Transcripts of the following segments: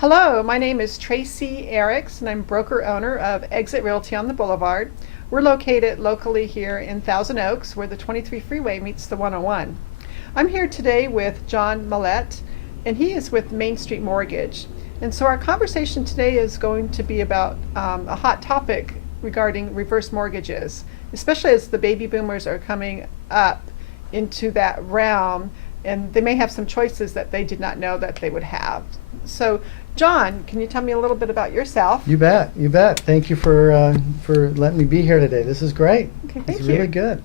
Hello, my name is Tracy Eriks, and I'm broker owner of Exit Realty on the Boulevard. We're located locally here in Thousand Oaks, where the 23 freeway meets the 101. I'm here today with John Mallett, and he is with Main Street Mortgage. And so our conversation today is going to be about a hot topic regarding reverse mortgages, especially as the baby boomers are coming up into that realm, and they may have some choices that they did not know that they would have. So, John, can you tell me a little bit about yourself? You bet, you bet. Thank you for letting me be here today. This is great. Okay, This thank is you. really good.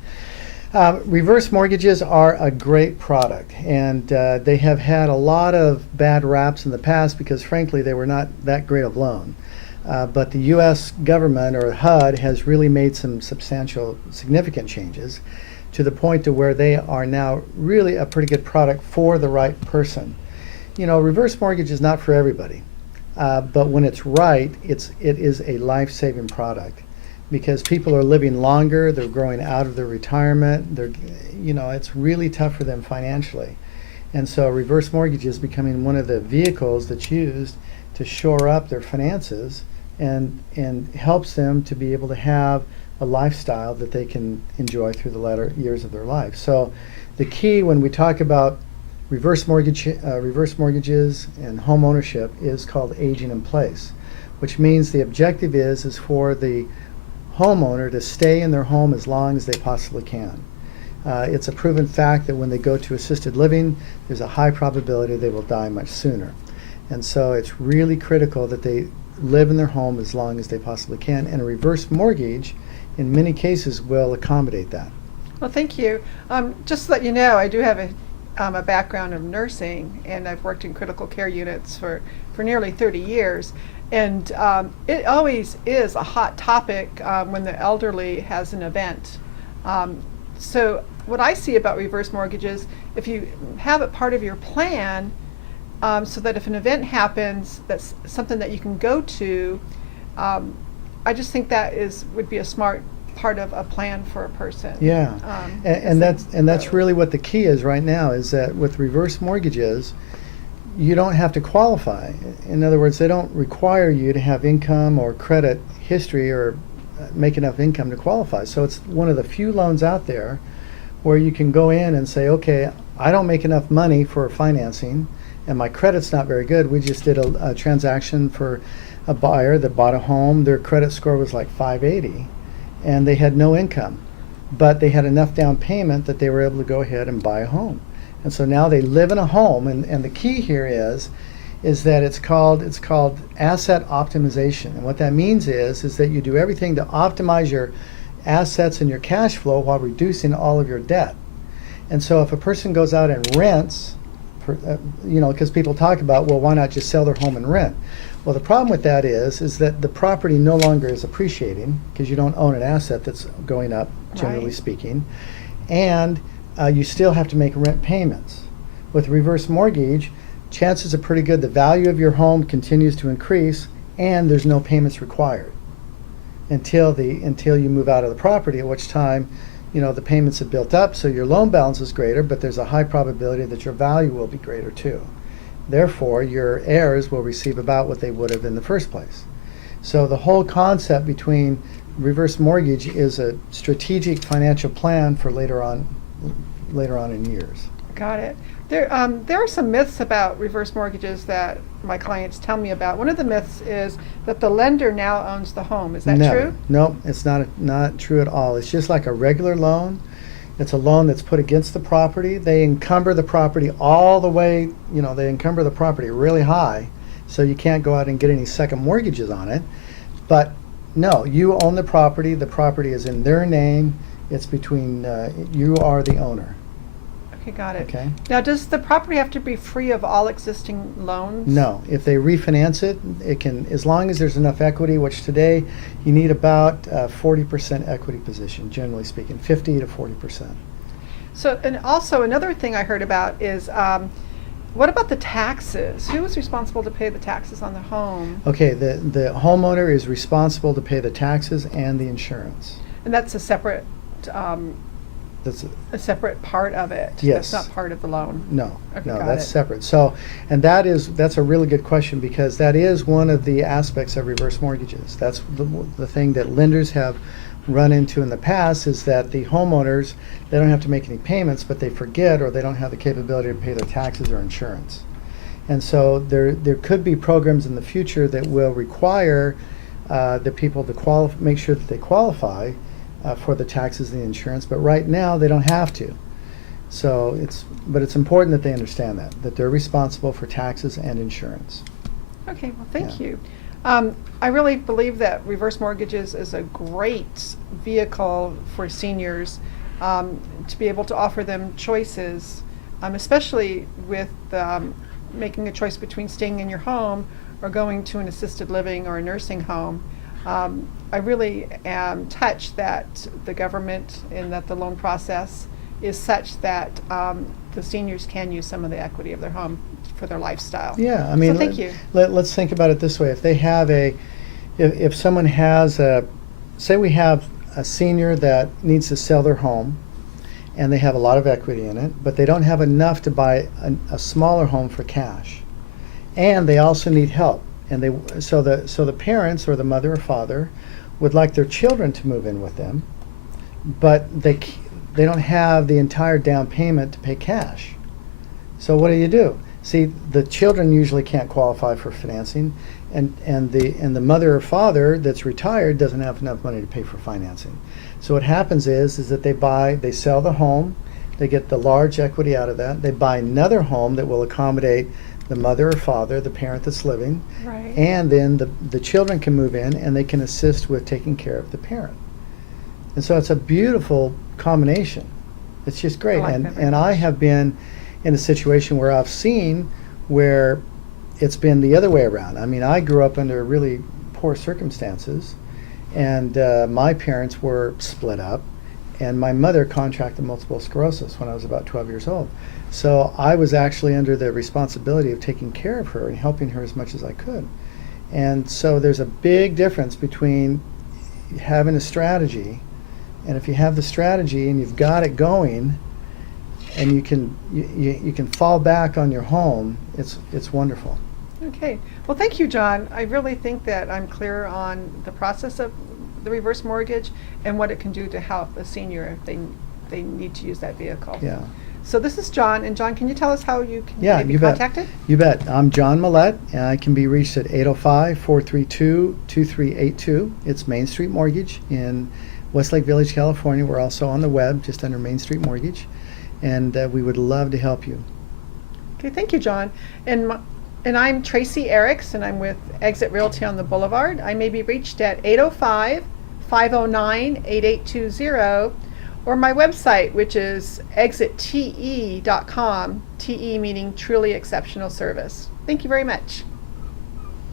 Reverse mortgages are a great product, and they have had a lot of bad raps in the past because, frankly, they were not that great of loan. But the U.S. government, or HUD, has really made some substantial, significant changes to the point to where they are now really a pretty good product for the right person. You know, reverse mortgage is not for everybody, but when it's right, it is a life-saving product because people are living longer, they're growing out of their retirement, it's really tough for them financially. And so reverse mortgage is becoming one of the vehicles that's used to shore up their finances and helps them to be able to have a lifestyle that they can enjoy through the latter years of their life. So the key when we talk about reverse mortgages and home ownership is called aging in place, which means the objective is for the homeowner to stay in their home as long as they possibly can. It's a proven fact that when they go to assisted living, there's a high probability they will die much sooner. And so it's really critical that they live in their home as long as they possibly can, and a reverse mortgage in many cases will accommodate that. Well, thank you. Just to let you know, I do have a background of nursing, and I've worked in critical care units for nearly 30 years. And it always is a hot topic when the elderly has an event. So what I see about reverse mortgages, if you have it part of your plan, so that if an event happens, that's something that you can go to, I just think that would be a smart part of a plan for a person. Yeah, and that's really what the key is right now, is that with reverse mortgages, you don't have to qualify. In other words, they don't require you to have income or credit history or make enough income to qualify. So it's one of the few loans out there where you can go in and say, okay, I don't make enough money for financing and my credit's not very good. We just did a transaction for a buyer that bought a home. Their credit score was like 580 and they had no income, but they had enough down payment that they were able to go ahead and buy a home. And so now they live in a home, and the key here is that it's called asset optimization. And what that means is that you do everything to optimize your assets and your cash flow while reducing all of your debt. And so if a person goes out and rents, because people talk about, well, why not just sell their home and rent? Well, the problem with that is that the property no longer is appreciating because you don't own an asset that's going up, generally Right. speaking, and you still have to make rent payments. With reverse mortgage, chances are pretty good the value of your home continues to increase and there's no payments required until you move out of the property, at which time the payments have built up, so your loan balance is greater, but there's a high probability that your value will be greater too. Therefore, your heirs will receive about what they would have in the first place. So the whole concept between reverse mortgage is a strategic financial plan for later on in years. Got it. There are some myths about reverse mortgages that my clients tell me about. One of the myths is that the lender now owns the home. Is that true? No, it's not true at all. It's just like a regular loan. It's a loan that's put against the property. They encumber the property all the way, they encumber the property really high, so you can't go out and get any second mortgages on it. But no, you own the property. The property is in their name. It's between, you are the owner. Okay, got it. Okay. Now, does the property have to be free of all existing loans? No, if they refinance it, it can, as long as there's enough equity, which today you need about 40% equity position, generally speaking, 50 to 40%. So, and also another thing I heard about is, what about the taxes? Who is responsible to pay the taxes on the home? Okay, the homeowner is responsible to pay the taxes and the insurance. And that's a separate that's A separate part of it. Yes. That's not part of the loan. no, Okay, no, got that's it. separate. So, and that's a really good question, because that is one of the aspects of reverse mortgages. That's the thing that lenders have run into in the past, is that the homeowners, they don't have to make any payments, but they forget, or they don't have the capability to pay their taxes or insurance. And so there could be programs in the future that will require the people to make sure that they qualify for the taxes and the insurance, but right now they don't have to. So it's important that they understand that they're responsible for taxes and insurance. Okay, well, thank Yeah. you. I really believe that reverse mortgages is a great vehicle for seniors to be able to offer them choices, especially with making a choice between staying in your home or going to an assisted living or a nursing home. I really am touched that the government and that the loan process is such that the seniors can use some of the equity of their home for their lifestyle. Yeah, I mean, so thank you. Let's think about it this way. If they have if someone has say we have a senior that needs to sell their home, and they have a lot of equity in it, but they don't have enough to buy a smaller home for cash, and they also need help, and so the parents, or the mother or father, would like their children to move in with them, but they don't have the entire down payment to pay cash. So what do? See, the children usually can't qualify for financing, and the mother or father that's retired doesn't have enough money to pay for financing. So what happens is that they sell the home, they get the large equity out of that, they buy another home that will accommodate the mother or father, the parent that's living, Right. and then the children can move in and they can assist with taking care of the parent. And so it's a beautiful combination. It's just great. I like that very And I much. have been in a situation where I've seen where it's been the other way around. I mean, I grew up under really poor circumstances, and my parents were split up, and my mother contracted multiple sclerosis when I was about 12 years old. So I was actually under the responsibility of taking care of her and helping her as much as I could. And so there's a big difference between having a strategy, and if you have the strategy and you've got it going, and you can fall back on your home, it's wonderful. Okay. Well, thank you, John. I really think that I'm clear on the process of the reverse mortgage and what it can do to help a senior if they need to use that vehicle. Yeah. So this is John, and John, can you tell us how you can Yeah, be you bet. contacted? You bet. I'm John Mallett, and I can be reached at 805-432-2382. It's Main Street Mortgage in Westlake Village, California. We're also on the web, just under Main Street Mortgage, and we would love to help you. Okay, thank you, John. And I'm Tracy Eriks, and I'm with Exit Realty on the Boulevard. I may be reached at 805-509-8820, or my website, which is exitte.com, TE meaning truly exceptional service. Thank you very much.